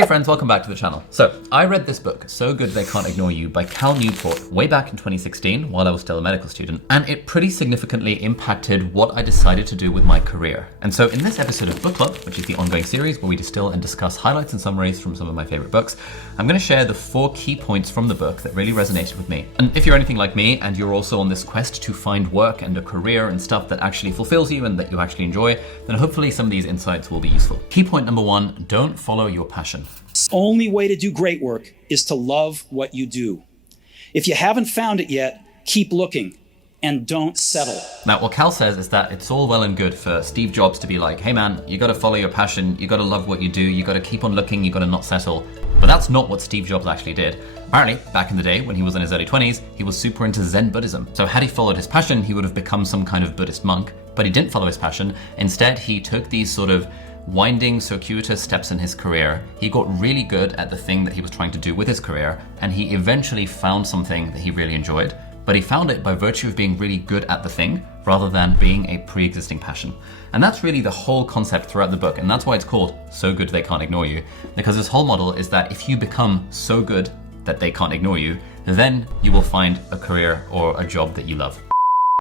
Hey friends, welcome back to the channel. So, I read this book, So Good They Can't Ignore You by Cal Newport way back in 2016 while I was still a medical student, and it pretty significantly impacted what I decided to do with my career. And so in this episode of Book Club, which is the ongoing series where we distill and discuss highlights and summaries from some of my favorite books, I'm going to share the 4 key points from the book that really resonated with me. And if you're anything like me and you're also on this quest to find work and a career and stuff that actually fulfills you and that you actually enjoy, then hopefully some of these insights will be useful. Key point number 1, don't follow your passion. The only way to do great work is to love what you do. If you haven't found it yet, keep looking and don't settle. Now, what Cal says is that it's all well and good for Steve Jobs to be like, hey man, you gotta follow your passion, you gotta love what you do, you gotta keep on looking, you gotta not settle. But that's not what Steve Jobs actually did. Apparently, back in the day when he was in his early 20s, he was super into Zen Buddhism. So had he followed his passion, he would have become some kind of Buddhist monk, but he didn't follow his passion. Instead, he took these sort of winding, circuitous steps in his career. He got really good at the thing that he was trying to do with his career, and he eventually found something that he really enjoyed, but he found it by virtue of being really good at the thing rather than being a pre-existing passion. And that's really the whole concept throughout the book, and that's why it's called So Good They Can't Ignore You, because this whole model is that if you become so good that they can't ignore you, then you will find a career or a job that you love.